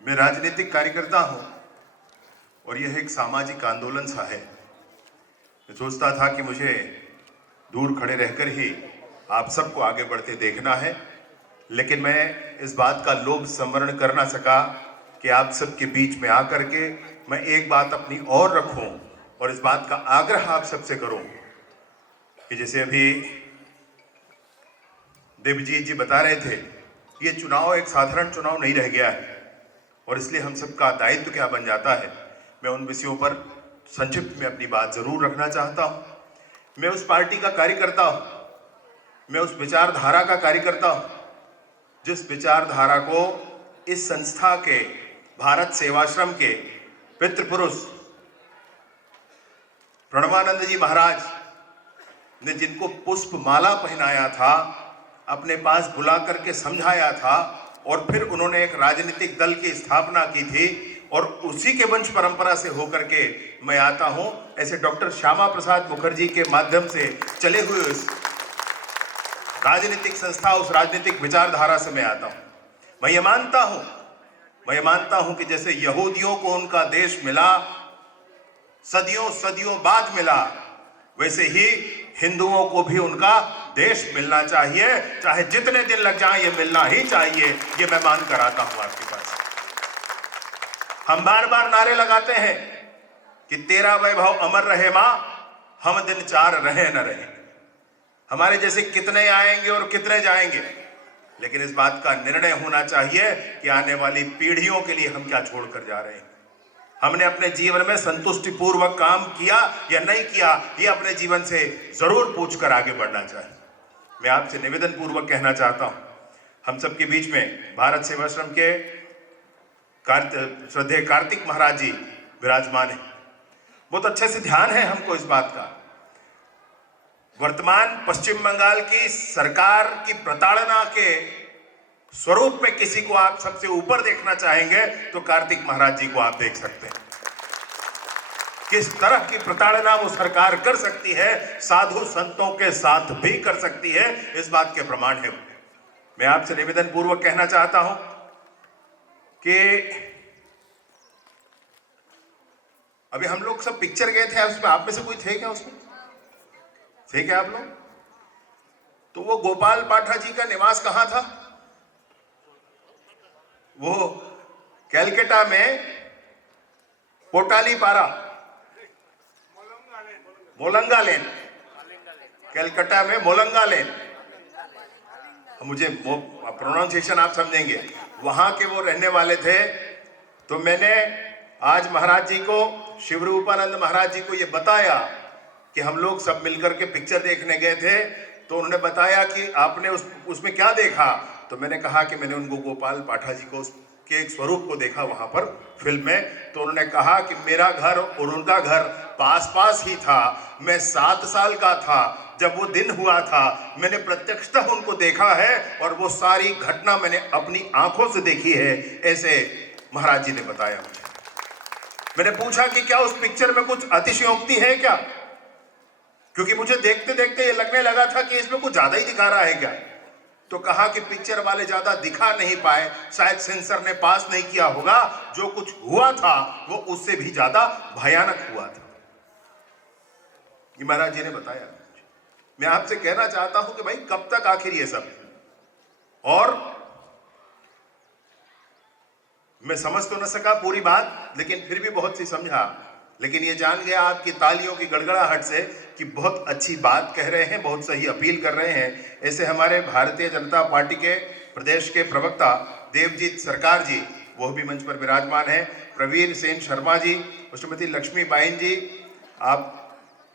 मैं राजनीतिक कार्यकर्ता हूं और यह एक सामाजिक आंदोलन सा है। मैं सोचता था कि मुझे दूर खड़े रहकर ही आप सबको आगे बढ़ते देखना है, लेकिन मैं इस बात का लोभ संवरण कर ना सका कि आप सबके बीच में आकर के मैं एक बात अपनी और रखूं और इस बात का आग्रह आप सबसे करूं कि जैसे अभी देवजीत जी बता रहे थे, ये चुनाव एक साधारण चुनाव नहीं रह गया है और इसलिए हम सबका दायित्व क्या बन जाता है। मैं उन विषयों पर संक्षिप्त में अपनी बात जरूर रखना चाहता हूं। मैं उस पार्टी का कार्यकर्ता हूं, मैं उस विचारधारा का कार्यकर्ता हूं जिस विचारधारा को इस संस्था के, भारत सेवाश्रम के पितृ पुरुष प्रणवानंद जी महाराज ने, जिनको पुष्प माला पहनाया था, अपने पास बुला करके समझाया था और फिर उन्होंने एक राजनीतिक दल की स्थापना की थी और उसी के वंश परंपरा से होकर के मैं आता हूं। ऐसे डॉक्टर श्यामा प्रसाद मुखर्जी के माध्यम से चले हुए उस राजनीतिक संस्था, उस राजनीतिक विचारधारा से मैं आता हूं। मैं ये मानता हूं कि जैसे यहूदियों को उनका देश मिला, सदियों सदियों बाद मिला, वैसे ही हिंदुओं को भी उनका देश मिलना चाहिए, चाहे जितने दिन लग जाएं, ये मिलना ही चाहिए। ये मैं मान कर आता हूं आपके पास। हम बार बार नारे लगाते हैं कि तेरा वैभव अमर रहे मां, हम दिन चार रहे न रहे। हमारे जैसे कितने आएंगे और कितने जाएंगे, लेकिन इस बात का निर्णय होना चाहिए कि आने वाली पीढ़ियों के लिए हम क्या छोड़कर जा रहे हैं। हमने अपने जीवन में संतुष्टिपूर्वक काम किया या नहीं किया, ये अपने जीवन से जरूर पूछकर आगे बढ़ना चाहिए। मैं आपसे निवेदन पूर्वक कहना चाहता हूं, हम सबके बीच में भारत सेवाश्रम के श्रद्धेय कार्तिक महाराज जी विराजमान हैं। बहुत अच्छे से ध्यान है हमको इस बात का। वर्तमान पश्चिम बंगाल की सरकार की प्रताड़ना के स्वरूप में किसी को आप सबसे ऊपर देखना चाहेंगे तो कार्तिक महाराज जी को आप देख सकते हैं। किस तरह की प्रताड़ना वो सरकार कर सकती है, साधु संतों के साथ भी कर सकती है, इस बात के प्रमाण है। मैं आपसे निवेदन पूर्वक कहना चाहता हूं कि अभी हम लोग सब पिक्चर गए थे, उसमें आप में से कोई थे क्या? उसमें थे क्या आप लोग? तो वो गोपाल पाठा जी का निवास कहां था? वो कैलकाटा में पोटालीपारा, मोलंगा लेन, कैलकाटा में मोलंगा लेन, मुझे प्रोनाउंसिएशन आप समझेंगे, वहां के वो रहने वाले थे। तो मैंने आज महाराज जी को, शिवरूपानंद महाराज जी को ये बताया कि हम लोग सब मिलकर के पिक्चर देखने गए थे। तो उन्होंने बताया कि आपने उसमें क्या देखा? तो मैंने कहा कि मैंने उनको गोपाल पाठा जी को के एक स्वरूप को देखा वहां पर फिल्म में। तो उन्होंने कहा कि मेरा घर और उनका घर पास पास ही था। मैं 7 साल का था जब वो दिन हुआ था। मैंने प्रत्यक्षतः उनको देखा है और वो सारी घटना मैंने अपनी आंखों से देखी है, ऐसे महाराज जी ने बताया मुझे। मैंने पूछा कि क्या उस पिक्चर में कुछ अतिशयोक्ति है क्या, क्योंकि मुझे देखते देखते ये लगने लगा था कि इसमें कुछ ज्यादा ही दिखा रहा है क्या। तो कहा कि पिक्चर वाले ज्यादा दिखा नहीं पाए, शायद सेंसर ने पास नहीं किया होगा। जो कुछ हुआ था वो उससे भी ज्यादा भयानक हुआ था, ये महाराज जी ने बताया। मैं आपसे कहना चाहता हूं कि भाई कब तक आखिर ये सब, और मैं समझ तो न सका पूरी बात, लेकिन फिर भी बहुत सी समझा। लेकिन ये जान गया आपकी तालियों की गड़गड़ाहट से कि बहुत अच्छी बात कह रहे हैं, बहुत सही अपील कर रहे हैं। ऐसे हमारे भारतीय जनता पार्टी के प्रदेश के प्रवक्ता देवजीत सरकार जी, वो भी मंच पर विराजमान हैं। प्रवीर सेन शर्मा जी, श्रीमती लक्ष्मी बाइन जी, आप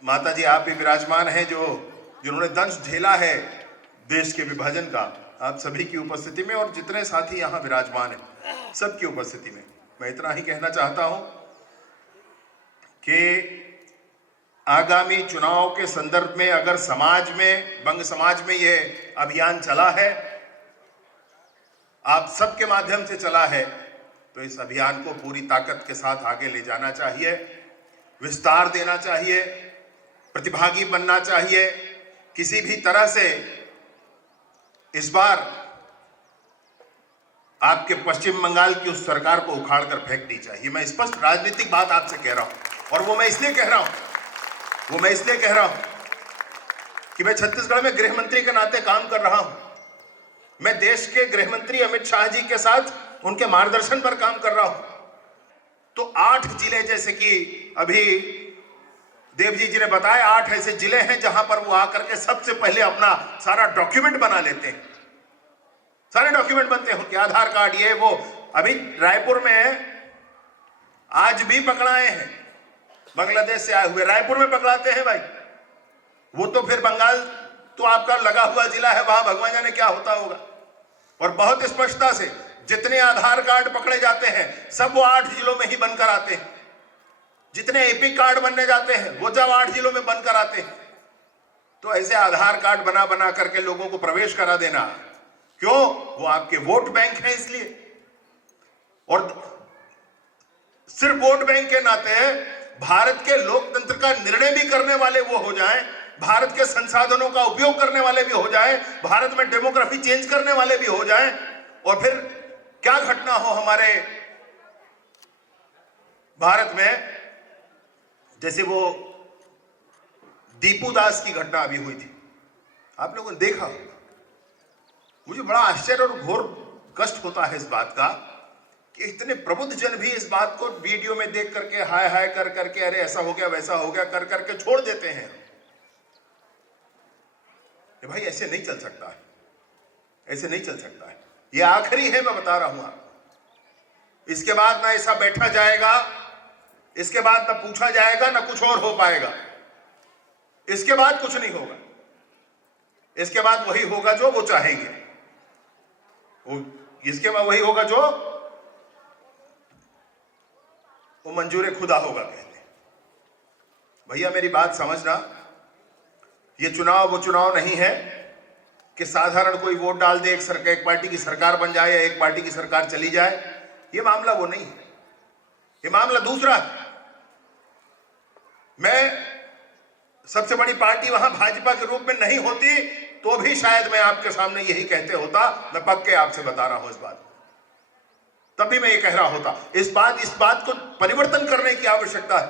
माता जी आप भी विराजमान हैं, जिन्होंने दंश झेला है देश के विभाजन का। आप सभी की उपस्थिति में और जितने साथी यहाँ विराजमान हैं, सबकी उपस्थिति में मैं इतना ही कहना चाहता हूं कि आगामी चुनाव के संदर्भ में अगर समाज में, बंग समाज में ये अभियान चला है, आप सबके माध्यम से चला है, तो इस अभियान को पूरी ताकत के साथ आगे ले जाना चाहिए, विस्तार देना चाहिए, प्रतिभागी बनना चाहिए। किसी भी तरह से इस बार आपके पश्चिम बंगाल की उस सरकार को उखाड़ कर फेंकनी चाहिए। मैं स्पष्ट राजनीतिक बात आपसे कह रहा हूं, और वो मैं इसलिए कह रहा हूं कि मैं छत्तीसगढ़ में गृह मंत्री के नाते काम कर रहा हूं। मैं देश के गृह मंत्री अमित शाह जी के साथ उनके मार्गदर्शन पर काम कर रहा हूं। तो 8 जिले, जैसे कि अभी देवजी जी ने बताया, 8 ऐसे जिले हैं जहां पर वो आकर के सबसे पहले अपना सारा डॉक्यूमेंट बना लेते हैं। सारे डॉक्यूमेंट बनते हैं उनके, आधार कार्ड, ये वो। अभी रायपुर में आज भी पकड़ाए हैं, बांग्लादेश से आए हुए रायपुर में पकड़ाते हैं भाई। वो तो फिर बंगाल तो आपका लगा हुआ जिला है, वहां भगवान जाने क्या होता होगा। और बहुत स्पष्टता से जितने आधार कार्ड पकड़े जाते हैं सब वो 8 जिलों में ही बनकर आते हैं। जितने एपिक कार्ड बनने जाते हैं वो जब 8 जिलों में बनकर आते हैं। तो ऐसे आधार कार्ड बना बना करके लोगों को प्रवेश करा देना, क्यों? वो आपके वोट बैंक हैं इसलिए। और सिर्फ वोट बैंक के नाते भारत के लोकतंत्र का निर्णय भी करने वाले वो हो जाएं, भारत के संसाधनों का उपयोग करने वाले भी हो जाएं, भारत में डेमोग्राफी चेंज करने वाले भी हो जाएं, और फिर क्या घटना हो हमारे भारत में, जैसे वो दीपू दास की घटना अभी हुई थी, आप लोगों ने देखा। मुझे बड़ा आश्चर्य और घोर कष्ट होता है इस बात का कि इतने प्रबुद्ध जन भी इस बात को वीडियो में देख करके हाय हाय कर करके, अरे ऐसा हो गया वैसा हो गया कर करके छोड़ देते हैं। कि भाई ऐसे नहीं चल सकता है, ऐसे नहीं चल सकता है। ये आखिरी है, मैं बता रहा हूं आपको। इसके बाद ना ऐसा बैठा जाएगा, इसके बाद ना पूछा जाएगा, ना कुछ और हो पाएगा। इसके बाद कुछ नहीं होगा। इसके बाद वही होगा जो वो चाहेंगे, इसके बाद वही होगा जो वो मंजूर खुदा होगा कहते हैं। भैया मेरी बात समझना, ये चुनाव वो चुनाव नहीं है कि साधारण कोई वोट डाल दे, एक पार्टी की सरकार बन जाए या एक पार्टी की सरकार चली जाए। ये मामला वो नहीं है, ये मामला दूसरा है। मैं सबसे बड़ी पार्टी वहां भाजपा के रूप में नहीं होती तो भी शायद मैं आपके सामने यही कहते होता। मैं पक्के आपसे बता रहा हूं इस बात, तब भी मैं ये कह रहा होता। इस बात को परिवर्तन करने की आवश्यकता है,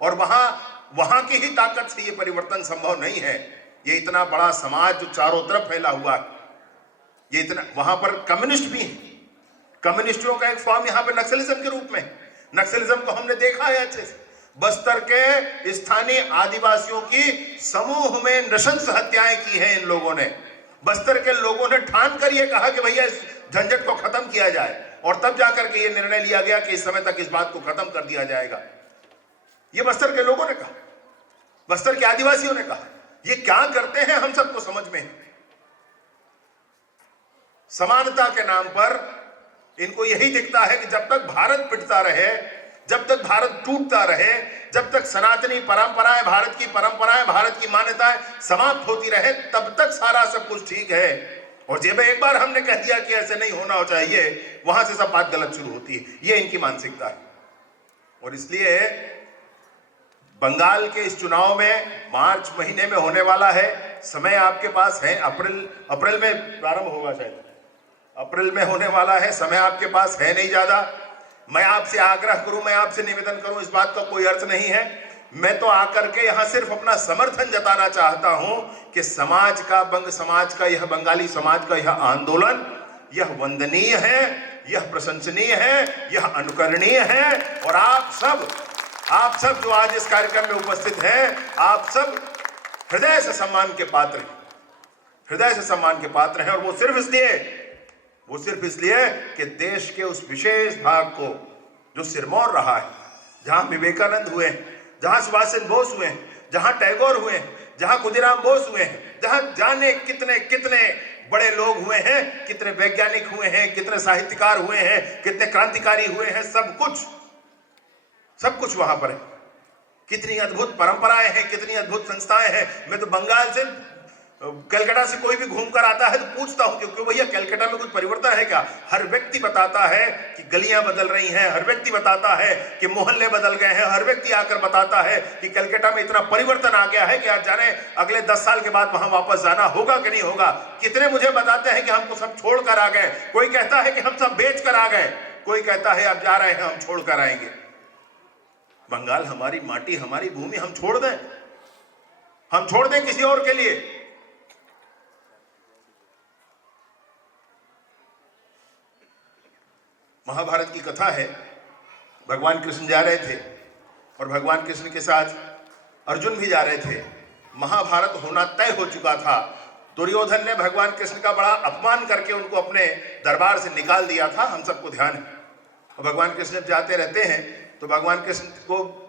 और वहां की ही ताकत से ये परिवर्तन संभव नहीं है। ये इतना बड़ा समाज जो चारों तरफ फैला हुआ है, ये इतना, वहां पर कम्युनिस्ट भी हैं। कम्युनिस्टों का एक फॉर्म यहां पर नक्सलिज्म के रूप में। नक्सलिज्म को हमने देखा है अच्छे से। बस्तर के स्थानीय आदिवासियों की समूह में नृशंस हत्याएं की हैं इन लोगों ने। बस्तर के लोगों ने ठान कर यह कहा कि भैया इस झंझट को खत्म किया जाए, और तब जाकर के ये निर्णय लिया गया कि इस समय तक इस बात को खत्म कर दिया जाएगा। ये बस्तर के लोगों ने कहा, बस्तर के आदिवासियों ने कहा। ये क्या करते हैं हम सबको समझ में है। समानता के नाम पर इनको यही दिखता है कि जब तक भारत पिटता रहे, जब तक भारत टूटता रहे, जब तक सनातनी परंपराएं, भारत की परंपराएं, भारत की मान्यताएं समाप्त होती रहे, तब तक सारा सब कुछ ठीक है। और जब एक बार हमने कह दिया कि ऐसे नहीं होना चाहिए, वहां से सब बात गलत शुरू होती है। ये इनकी मानसिकता है। और इसलिए बंगाल के इस चुनाव में मार्च महीने में होने वाला है, समय आपके पास है। अप्रैल में प्रारंभ होगा, शायद अप्रैल में होने वाला है, समय आपके पास है नहीं ज्यादा। मैं आपसे आग्रह करूं, मैं आपसे निवेदन करूं, इस बात का कोई अर्थ नहीं है। मैं तो आकर के यहां सिर्फ अपना समर्थन जताना चाहता हूं कि समाज का, बंग समाज का, यह बंगाली समाज का यह आंदोलन, यह वंदनीय है, यह प्रशंसनीय है, यह अनुकरणीय है। और आप सब जो आज इस कार्यक्रम में उपस्थित हैं, आप सब हृदय से सम्मान के पात्र हैं, हृदय से सम्मान के पात्र हैं। और वो सिर्फ इसलिए कि देश के उस विशेष भाग को जो सिरमौर रहा है, जहां विवेकानंद हुए हैं, जहां सुभाष चंद्र बोस हुए हैं, जहां टैगोर हुए हैं, जहां खुदीराम बोस हुए हैं, जहां जाने कितने कितने बड़े लोग हुए हैं, कितने वैज्ञानिक हुए हैं, कितने साहित्यकार हुए हैं, कितने क्रांतिकारी हुए हैं, सब कुछ वहां पर है। कितनी अद्भुत परंपराएं हैं, कितनी अद्भुत संस्थाएं हैं। मैं तो बंगाल से कलकत्ता से कोई भी घूमकर आता है तो पूछता हूं क्यों भैया कलकत्ता में कुछ परिवर्तन है क्या? हर व्यक्ति बताता है कि गलियां बदल रही हैं, हर व्यक्ति बताता है कि मोहल्ले बदल गए हैं, हर व्यक्ति आकर बताता है कि कलकत्ता में इतना परिवर्तन आ गया है कि आज जाने अगले 10 साल के बाद वहां वापस जाना होगा कि नहीं होगा। कितने मुझे बताते हैं कि हमको सब छोड़कर आ गए, कोई कहता है कि हम सब बेच कर आ गए, कोई कहता है अब जा रहे हैं हम छोड़कर आएंगे। बंगाल हमारी माटी, हमारी भूमि, हम छोड़ दें किसी और के लिए? महाभारत की कथा है, भगवान कृष्ण जा रहे थे और भगवान कृष्ण के साथ अर्जुन भी जा रहे थे। महाभारत होना तय हो चुका था। दुर्योधन ने भगवान कृष्ण का बड़ा अपमान करके उनको अपने दरबार से निकाल दिया था, हम सबको ध्यान है। और भगवान कृष्ण जब जाते रहते हैं तो भगवान कृष्ण को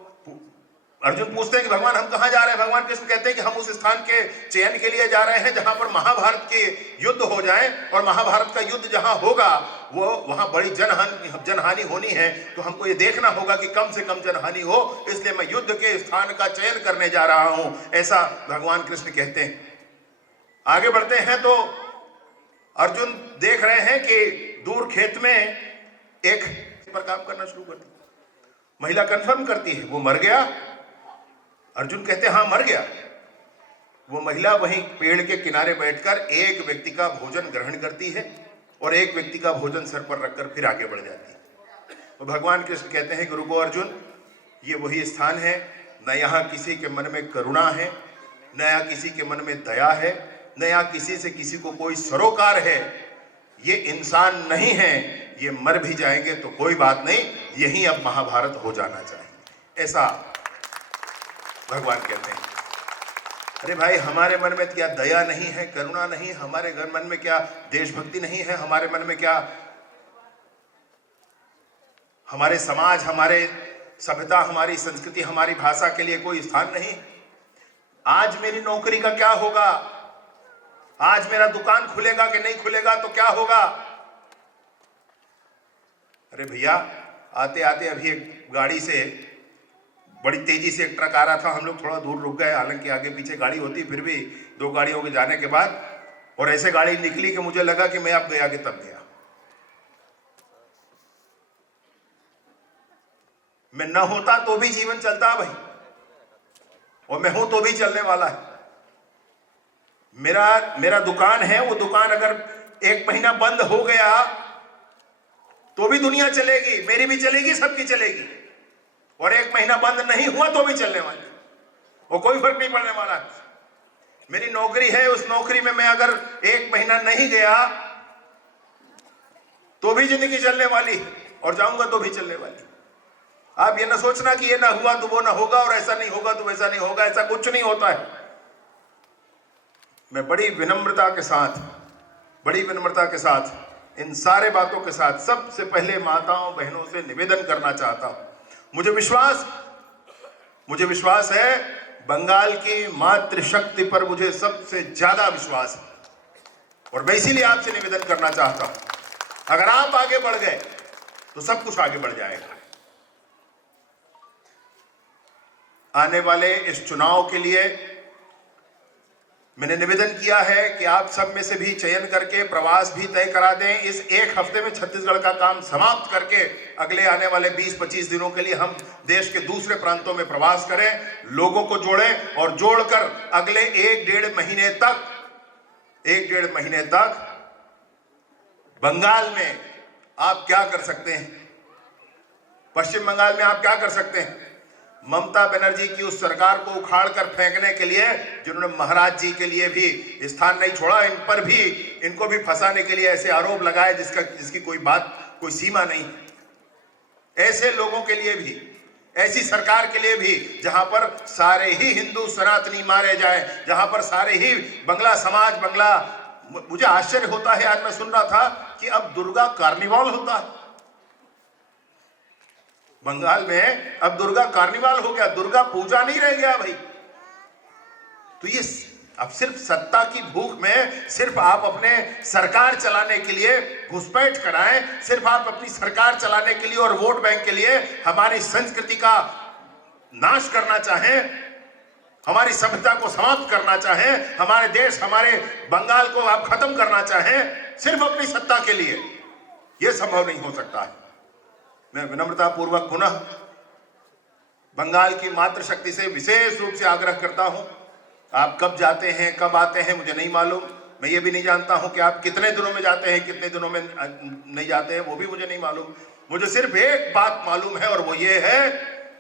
अर्जुन पूछते हैं कि भगवान हम कहाँ जा रहे हैं? भगवान कृष्ण कहते हैं कि हम उस स्थान के चयन के लिए जा रहे हैं जहां पर महाभारत के युद्ध हो जाए, और महाभारत का युद्ध जहां होगा वो वहां बड़ी जनहानि होनी है, तो हमको ये देखना होगा कि कम से कम जनहानि हो, इसलिए मैं युद्ध के स्थान का चयन करने जा रहा हूं, ऐसा भगवान कृष्ण कहते हैं। आगे बढ़ते हैं तो अर्जुन देख रहे हैं कि दूर खेत में एक पर काम करना शुरू कर दिया। महिला कंफर्म करती है वो मर गया। अर्जुन कहते हैं हाँ मर गया। वो महिला वहीं पेड़ के किनारे बैठकर एक व्यक्ति का भोजन ग्रहण करती है और एक व्यक्ति का भोजन सर पर रखकर फिर आगे बढ़ जाती है। तो भगवान कृष्ण कहते हैं गुरु को अर्जुन, ये वही स्थान है, न यहाँ किसी के मन में करुणा है, न यहाँ किसी के मन में दया है, न यहाँ किसी से किसी को कोई सरोकार है। ये इंसान नहीं है, ये मर भी जाएंगे तो कोई बात नहीं, यही अब महाभारत हो जाना चाहिए, ऐसा भगवान कहते हैं। अरे भाई, हमारे मन में क्या दया नहीं है, करुणा नहीं, हमारे घर मन में क्या देशभक्ति नहीं है, हमारे मन में क्या हमारे समाज, हमारे सभ्यता, हमारी संस्कृति, हमारी भाषा के लिए कोई स्थान नहीं? आज मेरी नौकरी का क्या होगा, आज मेरा दुकान खुलेगा कि नहीं खुलेगा तो क्या होगा? अरे भैया, आते आते अभी एक गाड़ी से बड़ी तेजी से एक ट्रक आ रहा था, हम लोग थोड़ा दूर रुक गए, हालांकि आगे पीछे गाड़ी होती, फिर भी 2 गाड़ियों के जाने के बाद, और ऐसे गाड़ी निकली कि मुझे लगा कि मैं अब गया कि तब गया। मैं न होता तो भी जीवन चलता भाई, और मैं हूं तो भी चलने वाला है। मेरा दुकान है, वो दुकान अगर 1 महीना बंद हो गया तो भी दुनिया चलेगी, मेरी भी चलेगी, सबकी चलेगी। और 1 महीना बंद नहीं हुआ तो भी चलने वाली, वो कोई फर्क नहीं पड़ने वाला। मेरी नौकरी है, उस नौकरी में मैं अगर 1 महीना नहीं गया तो भी जिंदगी चलने वाली, और जाऊंगा तो भी चलने वाली। आप ये ना सोचना कि ये ना हुआ तो वो ना होगा, और ऐसा नहीं होगा तो वैसा नहीं होगा, ऐसा कुछ नहीं होता है। मैं बड़ी विनम्रता के साथ इन सारे बातों के साथ सबसे पहले माताओं बहनों से निवेदन करना चाहता हूं। मुझे विश्वास है, बंगाल की मातृशक्ति पर मुझे सबसे ज्यादा विश्वास है, और मैं इसीलिए आपसे निवेदन करना चाहता हूं, अगर आप आगे बढ़ गए तो सब कुछ आगे बढ़ जाएगा। आने वाले इस चुनाव के लिए मैंने निवेदन किया है कि आप सब में से भी चयन करके प्रवास भी तय करा दें। इस 1 हफ्ते में छत्तीसगढ़ का काम समाप्त करके अगले आने वाले 20-25 दिनों के लिए हम देश के दूसरे प्रांतों में प्रवास करें, लोगों को जोड़ें, और जोड़कर अगले 1-1.5 महीने तक बंगाल में आप क्या कर सकते हैं, पश्चिम बंगाल में आप क्या कर सकते हैं? ममता बनर्जी की उस सरकार को उखाड़ कर फेंकने के लिए, जिन्होंने महाराज जी के लिए भी स्थान नहीं छोड़ा, इन पर भी, इनको भी फंसाने के लिए ऐसे आरोप लगाए जिसकी कोई सीमा नहीं। ऐसे लोगों के लिए भी, ऐसी सरकार के लिए भी जहां पर सारे ही हिंदू सनातनी मारे जाए, जहां पर सारे ही बंगला समाज, मुझे आश्चर्य होता है, आज मैं सुन रहा था कि अब दुर्गा कार्निवाल होता है बंगाल में, अब दुर्गा कार्निवाल हो गया, दुर्गा पूजा नहीं रह गया भाई। तो ये अब सिर्फ सत्ता की भूख में सिर्फ आप अपने सरकार चलाने के लिए घुसपैठ कराएं, सिर्फ आप अपनी सरकार चलाने के लिए और वोट बैंक के लिए हमारी संस्कृति का नाश करना चाहें, हमारी सभ्यता को समाप्त करना चाहें, हमारे देश, हमारे बंगाल को आप खत्म करना चाहें सिर्फ अपनी सत्ता के लिए, यह संभव नहीं हो सकता है। मैं विनम्रता पूर्वक पुनः बंगाल की मातृशक्ति से विशेष रूप से आग्रह करता हूं, आप कब जाते हैं कब आते हैं मुझे नहीं मालूम, मैं ये भी नहीं जानता हूं कि आप कितने दिनों में जाते हैं कितने दिनों में नहीं जाते हैं, वो भी मुझे नहीं मालूम। मुझे सिर्फ एक बात मालूम है और वो ये है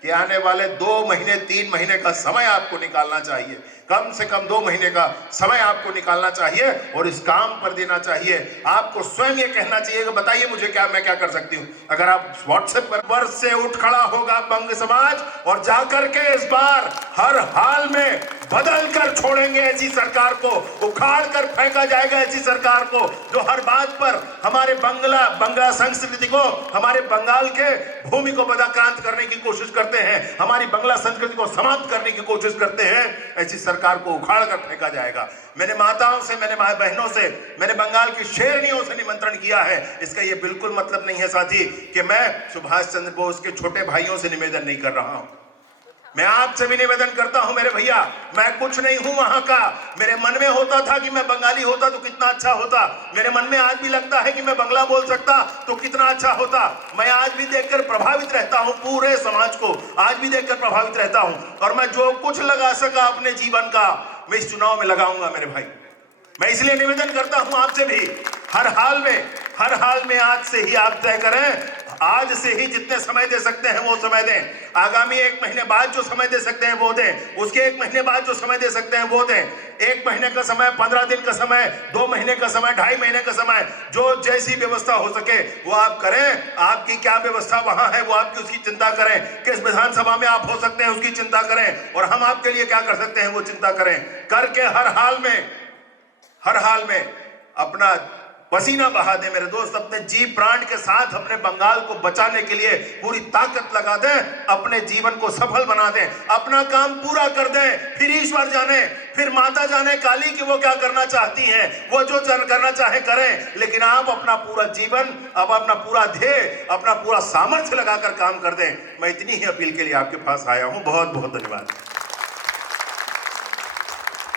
कि आने वाले 2 महीने 3 महीने का समय आपको निकालना चाहिए, कम से कम 2 महीने का समय आपको निकालना चाहिए और इस काम पर देना चाहिए। आपको स्वयं ये कहना चाहिए कि बताइए मुझे मैं क्या कर सकती हूँ। अगर आप व्हाट्सएप पर वर्ष से उठ खड़ा होगा बंग समाज और जाकर के इस बार हर हाल में बदल कर छोड़ेंगे ऐसी सरकार को, उखाड़ कर फेंका जाएगा ऐसी सरकार को जो हर बात पर हमारे बंगला संस्कृति को, हमारे बंगाल के भूमि को बदाक्रांत करने की कोशिश करते हैं, हमारी बंगला संस्कृति को समाप्त करने की कोशिश करते हैं, ऐसी सरकार को उखाड़ कर फेंका जाएगा। मैंने माताओं से, मैंने माँ बहनों से, मैंने बंगाल की शेरनियों से निमंत्रण किया है। इसका ये बिल्कुल मतलब नहीं है साथी कि मैं सुभाष चंद्र बोस के छोटे भाइयों से निवेदन नहीं कर रहा हूं। मैं आपसे भी निवेदन करता हूं मेरे भैया, मैं कुछ नहीं हूं वहां का। मेरे मन में होता था कि मैं बंगाली होता तो कितना अच्छा होता, मेरे मन में आज भी लगता है कि मैं बंगला बोल सकता तो कितना अच्छा होता। मैं आज भी देखकर प्रभावित रहता हूं, पूरे समाज को आज भी देखकर प्रभावित रहता हूं, और मैं जो कुछ लगा सका अपने जीवन का मैं इस चुनाव में लगाऊंगा मेरे भाई। मैं इसलिए निवेदन करता हूं आपसे भी, हर हाल में आज से ही आप तय करें, आज से ही जितने समय दे सकते हैं वो समय दें, आगामी 1 महीने बाद जो समय दे सकते हैं वो दें, उसके 1 महीने बाद जो समय दे सकते हैं वो दें। 1 महीने का समय, 15 दिन का समय, 2 महीने का समय, 2.5 महीने का समय, जो जैसी व्यवस्था हो सके वो आप करें। आपकी क्या व्यवस्था वहां है वो आपकी उसकी चिंता करें, किस विधानसभा में आप हो सकते हैं उसकी चिंता करें, और हम आपके लिए क्या कर सकते हैं वो चिंता करें। करके हर हाल में अपना पसीना बहा दे मेरे दोस्त, अपने जी प्राण के साथ अपने बंगाल को बचाने के लिए पूरी ताकत लगा दें, अपने जीवन को सफल बना दें, अपना काम पूरा कर दें। फिर ईश्वर जाने, फिर माता जाने काली कि वो क्या करना चाहती हैं, वो जो करना चाहे करें, लेकिन आप अपना पूरा जीवन, अब अपना पूरा ध्येय, अपना पूरा सामर्थ्य लगाकर काम कर दें। मैं इतनी ही अपील के लिए आपके पास आया हूं। बहुत बहुत धन्यवाद।